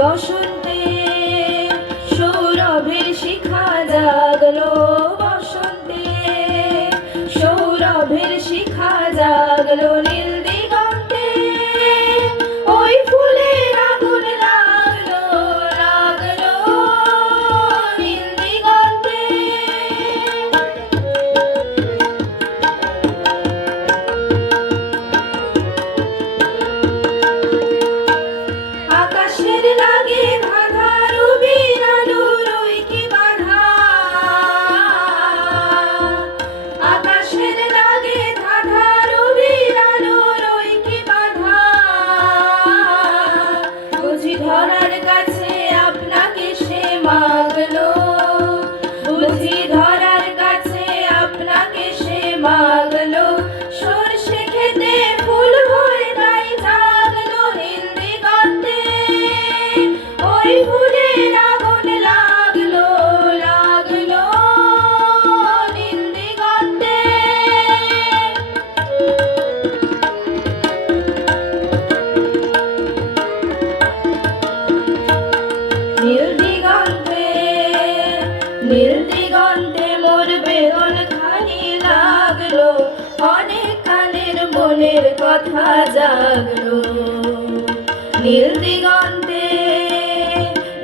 বসন্তে সৌরভের শিখা জাগলো, বসন্তে সৌরভের শিখা জাগলো, নীল দিগন্তে ওই ফুলের আগুন লাগলো, লাগলো নীল দিগন্তে। আকাশের লাগে ধাঁধা রবির আলোর ওই কি বাধা, আকাশের লাগে ধাঁধা রবির আলোর ওই কি বাধা। বুঝি ধরার কাছে আপনাকে সে মাগলো, বুঝি ধরার কাছে আপনাকে সে মাগলো, সরষে খেতে ফুল হয়ে নাই জাগলো নীল দিগন্তে ওই ফুলের আগুন লাগলো, লাগলো নীল দিগন্তে। নীল দিগন্তে, নীল দিগন্তে মোর বেদন খানি লাগলো, অনেক কালের মনের কথা জাগলো। নীল দিগন্তে,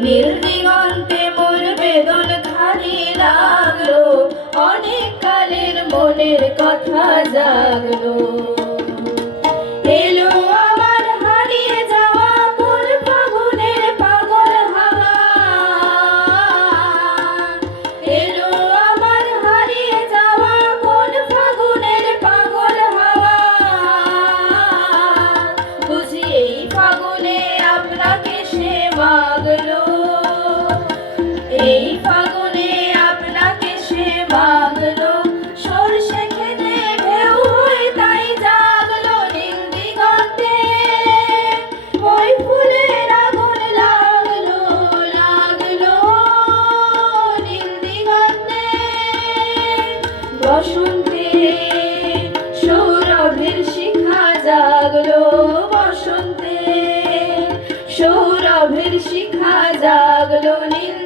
নীল দিগন্তে মোর বেদন খানি লাগলো, অনেক কালের মনের কথা জাগলো। এলো আমার হারিয়ে যাওয়া কোন ফাগুনের পাগল হাওয়া, এলো আমার হারিয়ে যাওয়া কোন ফাগুনের পাগল হাওয়া। বুঝি এই ফাগুনে আপনাকে সে মাগলো, এই ফাগুনে আপনাকে সে মাগলো, সরষে খেতে ঢেউ হয়ে তাই জাগলো নীল দিগন্তে ওই ফুলের আগুন লাগলো, লাগলো নীল দিগন্তে। বসন্তে সৌরভের শিখা জাগলো, বসন্তে সৌরভের শিখা জাগলো, নীল